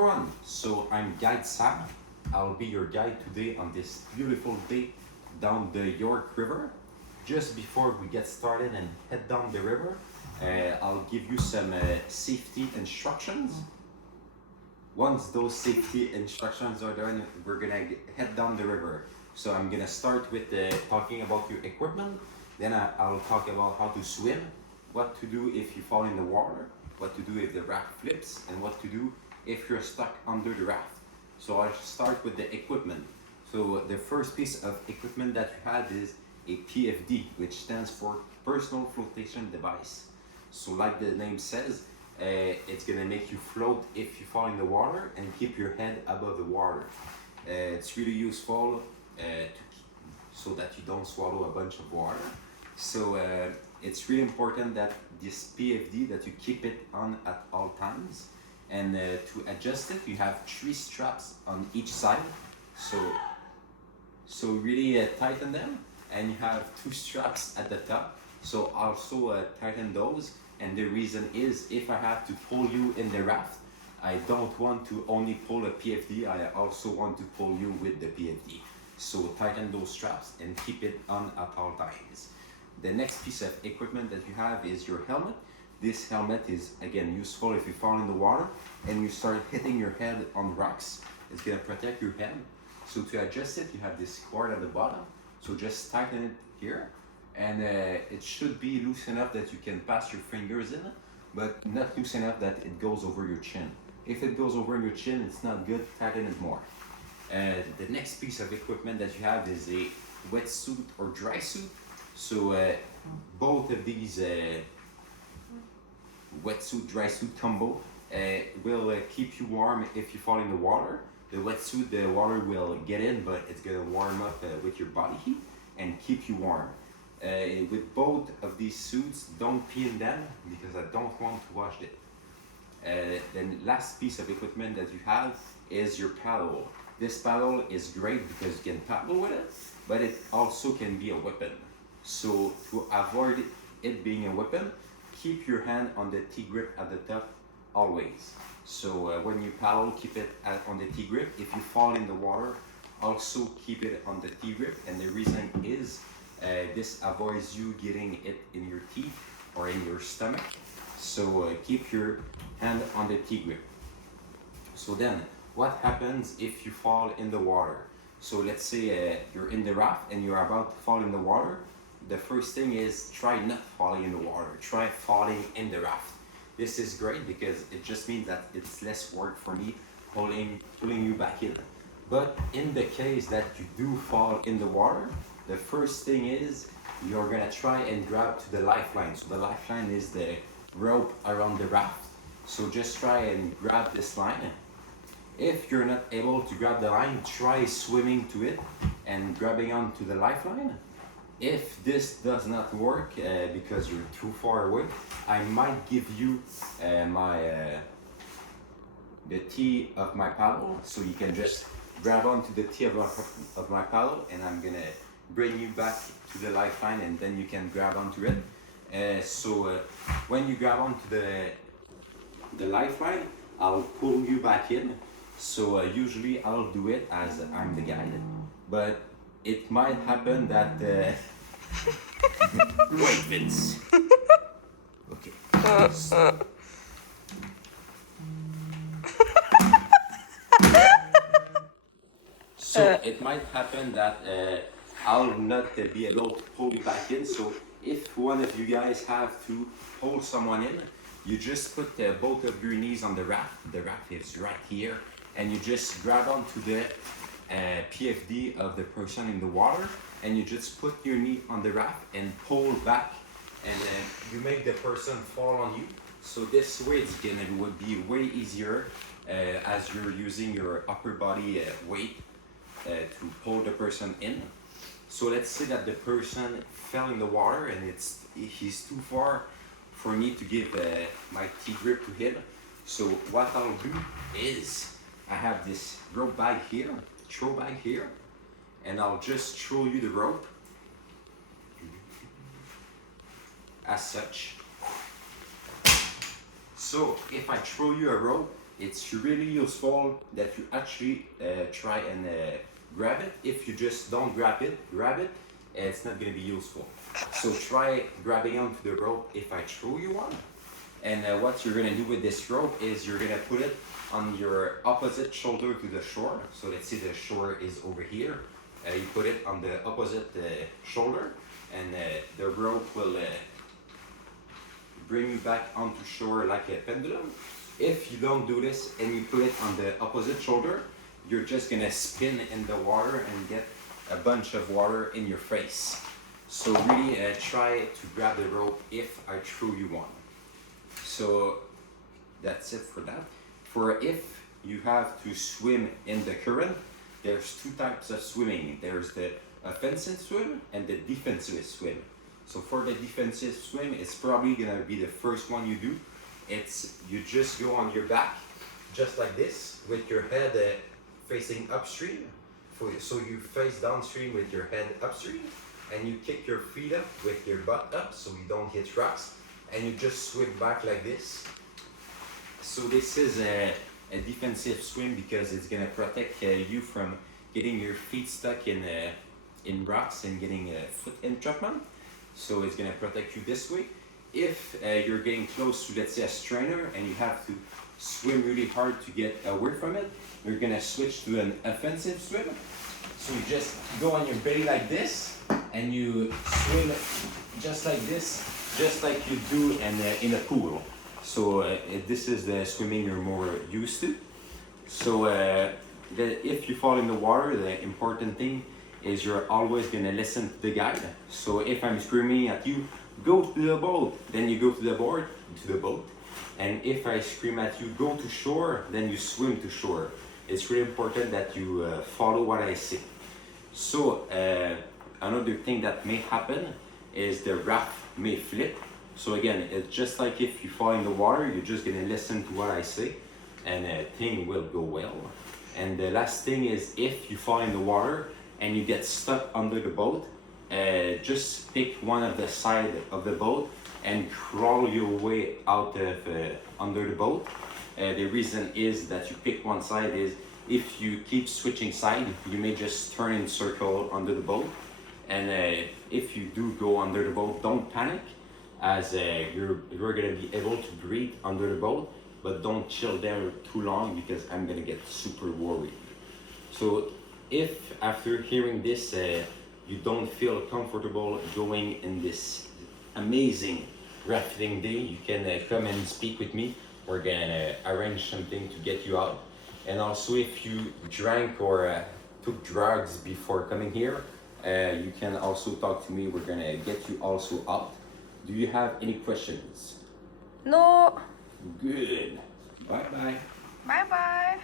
everyone, so I'm Guide Sam. I'll be your guide today on this beautiful day down the York River. Just before we get started and head down the river, I'll give you some safety instructions. Once those safety instructions are done, we're gonna head down the river. So I'm gonna start with talking about your equipment. Then I'll talk about how to swim, what to do if you fall in the water, what to do if the raft flips, and what to do if you're stuck under the raft. So I'll start with the equipment. So the first piece of equipment that you have is a PFD, which stands for Personal Flotation Device. So like the name says, it's gonna make you float if you fall in the water and keep your head above the water. It's really useful so that you don't swallow a bunch of water. So it's really important that this PFD that you keep it on at all times. And to adjust it, you have 3 straps on each side. So really tighten them, and you have 2 straps at the top. So also tighten those. And the reason is, if I have to pull you in the raft, I don't want to only pull a PFD, I also want to pull you with the PFD. So tighten those straps and keep it on at all times. The next piece of equipment that you have is your helmet. This helmet is again useful if you fall in the water and you start hitting your head on rocks. It's gonna protect your head. So to adjust it, you have this cord at the bottom. So just tighten it here, and it should be loose enough that you can pass your fingers in, but not loose enough that it goes over your chin. If it goes over your chin, it's not good. Tighten it more. The next piece of equipment that you have is a wetsuit or dry suit. So both of these wetsuit, dry suit combo will keep you warm if you fall in the water. The wetsuit, the water will get in, but it's gonna warm up with your body heat and keep you warm. With both of these suits, don't pee in them because I don't want to wash it. Then last piece of equipment that you have is your paddle. This paddle is great because you can paddle with it, but it also can be a weapon. So to avoid it being a weapon, keep your hand on the T-grip at the top always. So when you paddle, keep it on the T-grip. If you fall in the water, also keep it on the T-grip. And the reason is this avoids you getting it in your teeth or in your stomach. So keep your hand on the T-grip. So then, what happens if you fall in the water? So let's say you're in the raft and you're about to fall in the water. The first thing is try not falling in the water. Try falling in the raft. This is great because it just means that it's less work for me pulling you back in. But in the case that you do fall in the water, the first thing is you're gonna try and grab to the lifeline. So the lifeline is the rope around the raft. So just try and grab this line. If you're not able to grab the line, try swimming to it and grabbing onto the lifeline. If this does not work because you're too far away, I might give you the T of my paddle, so you can just grab onto the T of my paddle, and I'm gonna bring you back to the lifeline, and then you can grab onto it. So when you grab onto the lifeline, I'll pull you back in. So usually I'll do it as I'm the guide, but it might happen that wait, Vince. Okay. So it might happen that I'll not be able to pull you back in. So if one of you guys have to pull someone in, you just put both of your knees on the raft. The raft is right here, and you just grab onto the PFD of the person in the water, and you just put your knee on the raft and pull back, and then you make the person fall on you. So this way would be way easier as you're using your upper body weight to pull the person in. So let's say that the person fell in the water and he's too far for me to give my T-grip to him. So what I'll do is I have this rope bag here, throw bag here, and I'll just throw you the rope as such. So if I throw you a rope, it's really useful that you actually try and grab it. If you just don't grab it, it's not gonna be useful. So try grabbing onto the rope if I throw you one. And what you're gonna do with this rope is you're gonna put it on your opposite shoulder to the shore. So let's say the shore is over here. You put it on the opposite shoulder, and the rope will bring you back onto shore like a pendulum. If you don't do this and you put it on the opposite shoulder, you're just gonna spin in the water and get a bunch of water in your face. So really try to grab the rope if I throw you one. So that's it for that. For if you have to swim in the current, there's two types of swimming. There's the offensive swim and the defensive swim. So for the defensive swim, it's probably gonna be the first one you do. It's you just go on your back, just like this, with your head facing upstream. So you face downstream with your head upstream, and you kick your feet up with your butt up so you don't hit rocks, and you just swim back like this. So this is a defensive swim because it's gonna protect you from getting your feet stuck in rocks and getting a foot entrapment. So it's gonna protect you this way. If you're getting close to, let's say, a strainer and you have to swim really hard to get away from it, you're gonna switch to an offensive swim. So you just go on your belly like this and you swim just like this, just like you do in a pool. So this is the swimming you're more used to. So if you fall in the water, the important thing is you're always gonna listen to the guide. So if I'm screaming at you, go to the boat, then you go to the boat. And if I scream at you, go to shore, then you swim to shore. It's really important that you follow what I say. So another thing that may happen is the raft may flip. So again, it's just like if you fall in the water, you're just gonna listen to what I say, and thing will go well. And the last thing is if you fall in the water and you get stuck under the boat, just pick one of the side of the boat and crawl your way out of under the boat. The reason is that you pick one side is if you keep switching side, you may just turn in circle under the boat. And if you do go under the boat, don't panic, as you're gonna be able to breathe under the boat, but don't chill there too long because I'm gonna get super worried. So if after hearing this, you don't feel comfortable going in this amazing rafting day, you can come and speak with me. We're gonna arrange something to get you out. And also if you drank or took drugs before coming here, you can also talk to me. We're gonna get you also out. Do you have any questions? No. Good. Bye bye. Bye bye.